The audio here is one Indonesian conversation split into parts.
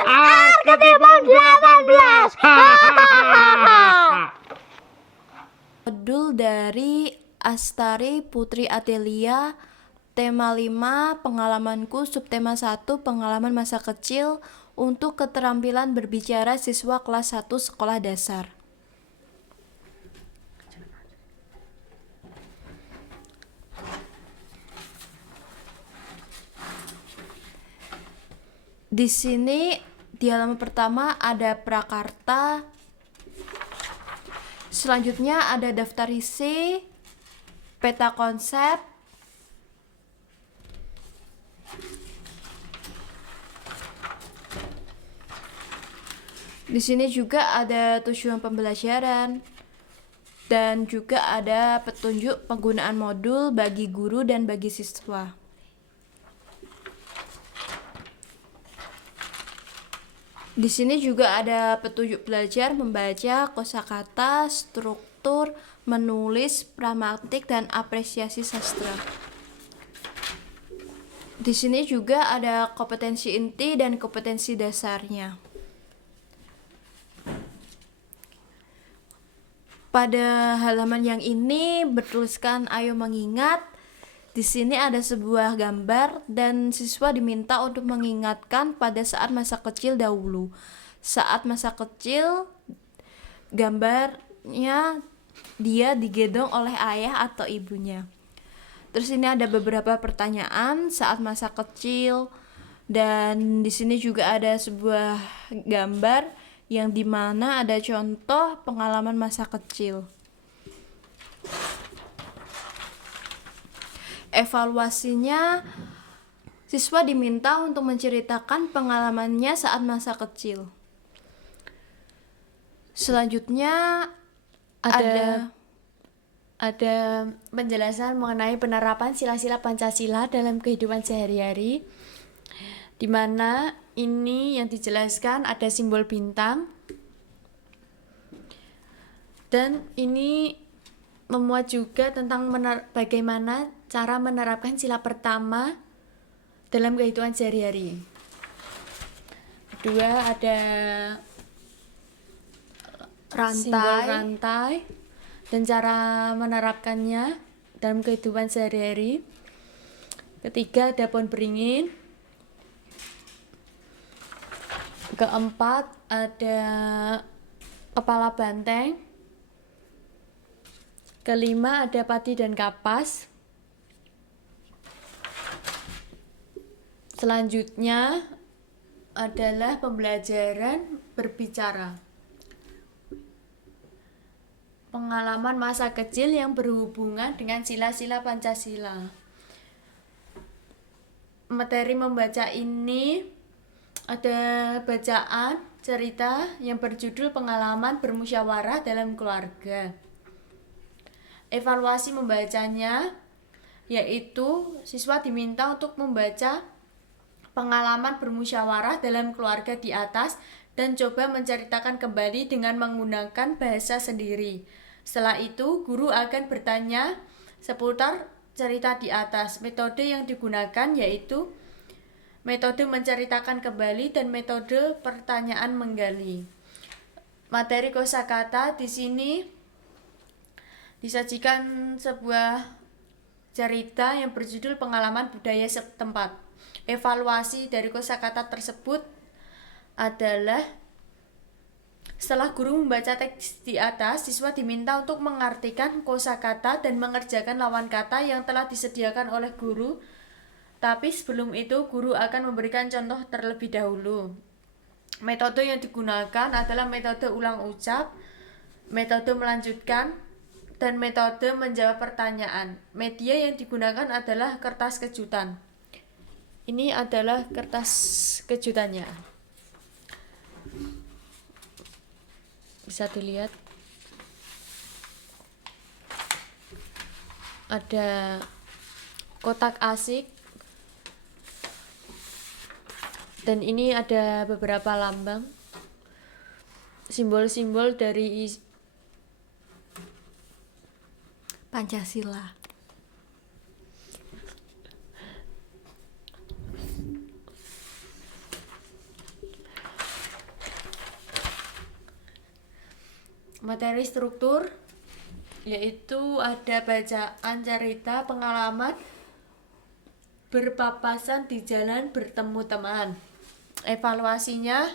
Arketipon 18. Modul dari Astari Putri Atelia, tema 5, pengalamanku, subtema 1, pengalaman masa kecil, untuk keterampilan berbicara siswa kelas 1 sekolah dasar. Di sini di halaman pertama ada prakarta. Selanjutnya ada daftar isi, peta konsep, di sini juga ada tujuan pembelajaran dan juga ada petunjuk penggunaan modul bagi guru dan bagi siswa. Di sini juga ada petunjuk belajar membaca kosakata, struktur, menulis, pragmatik, dan apresiasi sastra. Di sini juga ada kompetensi inti dan kompetensi dasarnya. Pada halaman yang ini bertuliskan ayo mengingat. Di sini ada sebuah gambar dan siswa diminta untuk mengingatkan pada saat masa kecil dahulu. Saat masa kecil, gambarnya dia digendong oleh ayah atau ibunya. Terus ini ada beberapa pertanyaan saat masa kecil, dan di sini juga ada sebuah gambar yang dimana ada contoh pengalaman masa kecil. Evaluasinya, siswa diminta untuk menceritakan pengalamannya saat masa kecil. Selanjutnya ada penjelasan mengenai penerapan sila-sila Pancasila dalam kehidupan sehari-hari, di mana ini yang dijelaskan ada simbol bintang, dan ini memuat juga tentang bagaimana cara menerapkan sila pertama dalam kehidupan sehari-hari. Kedua ada simbol rantai dan cara menerapkannya dalam kehidupan sehari-hari. Ketiga ada pohon beringin. Keempat ada kepala banteng. Kelima ada padi dan kapas. Selanjutnya adalah pembelajaran berbicara. Pengalaman masa kecil yang berhubungan dengan sila-sila Pancasila. Materi membaca ini ada bacaan cerita yang berjudul pengalaman bermusyawarah dalam keluarga. Evaluasi membacanya, yaitu siswa diminta untuk membaca pengalaman bermusyawarah dalam keluarga di atas dan coba menceritakan kembali dengan menggunakan bahasa sendiri. Setelah itu, guru akan bertanya seputar cerita di atas. Metode yang digunakan yaitu metode menceritakan kembali dan metode pertanyaan menggali. Materi kosakata di sini disajikan sebuah cerita yang berjudul pengalaman budaya setempat. Evaluasi dari kosakata tersebut adalah setelah guru membaca teks di atas, siswa diminta untuk mengartikan kosakata dan mengerjakan lawan kata yang telah disediakan oleh guru. Tapi sebelum itu, guru akan memberikan contoh terlebih dahulu. Metode yang digunakan adalah metode ulang ucap, metode melanjutkan, dan metode menjawab pertanyaan. Media yang digunakan adalah kertas kejutan. Ini adalah kertas kejutannya. Bisa dilihat. Ada kotak asik. Dan ini ada beberapa lambang. Simbol-simbol dari Pancasila. Materi struktur yaitu ada bacaan cerita pengalaman berpapasan di jalan bertemu teman. Evaluasinya,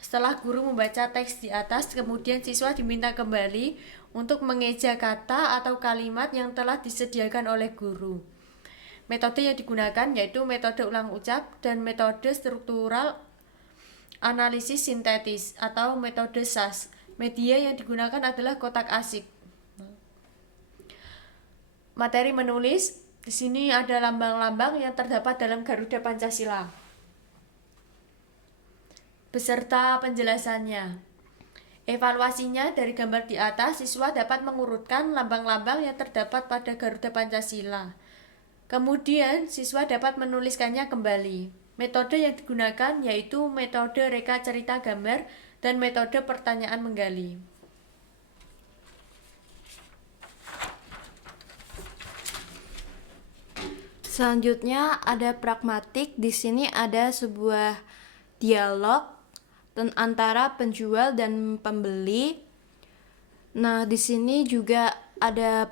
setelah guru membaca teks di atas, kemudian siswa diminta kembali untuk mengeja kata atau kalimat yang telah disediakan oleh guru. Metode yang digunakan yaitu metode ulang ucap dan metode struktural analisis sintetis atau metode SAS. Media yang digunakan adalah kotak asik. Materi menulis, di sini ada lambang-lambang yang terdapat dalam Garuda Pancasila beserta penjelasannya. Evaluasinya, dari gambar di atas, siswa dapat mengurutkan lambang-lambang yang terdapat pada Garuda Pancasila. Kemudian, siswa dapat menuliskannya kembali. Metode yang digunakan yaitu metode reka cerita gambar dan metode pertanyaan menggali. Selanjutnya ada pragmatik. Di sini ada sebuah dialog antara penjual dan pembeli. Nah, di sini juga ada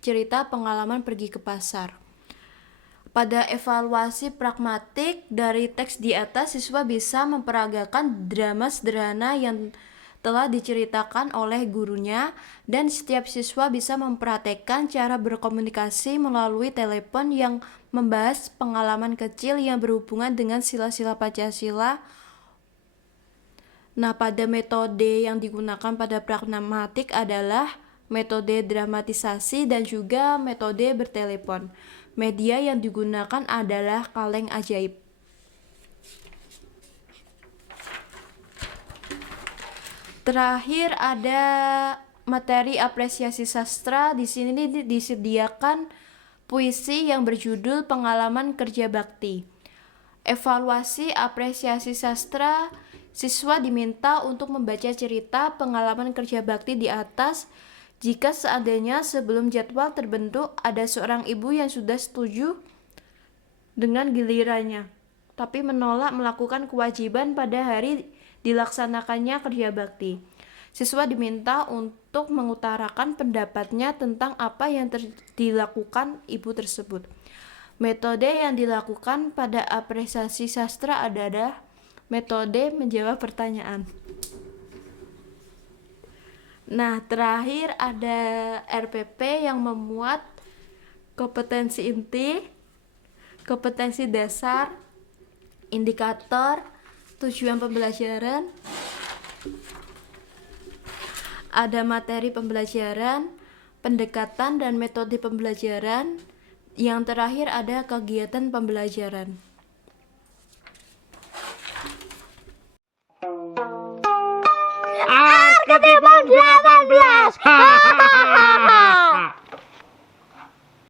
cerita pengalaman pergi ke pasar. Pada evaluasi pragmatik dari teks di atas, siswa bisa memperagakan drama sederhana yang telah diceritakan oleh gurunya, dan setiap siswa bisa mempraktekkan cara berkomunikasi melalui telepon yang membahas pengalaman kecil yang berhubungan dengan sila-sila Pancasila. Nah, pada metode yang digunakan pada pragmatik adalah metode dramatisasi dan juga metode bertelepon. Media yang digunakan adalah kaleng ajaib. Terakhir ada materi apresiasi sastra. Di sini disediakan puisi yang berjudul Pengalaman Kerja Bakti. Evaluasi apresiasi sastra, siswa diminta untuk membaca cerita pengalaman kerja bakti di atas. Jika seandainya sebelum jadwal terbentuk ada seorang ibu yang sudah setuju dengan gilirannya, tapi menolak melakukan kewajiban pada hari dilaksanakannya kerja bakti, siswa diminta untuk mengutarakan pendapatnya tentang apa yang dilakukan ibu tersebut. Metode yang dilakukan pada apresiasi sastra adalah metode menjawab pertanyaan. Nah, terakhir ada RPP yang memuat kompetensi inti, kompetensi dasar, indikator, tujuan pembelajaran, ada materi pembelajaran, pendekatan dan metode pembelajaran. Yang terakhir ada kegiatan pembelajaran. Arketipon 18.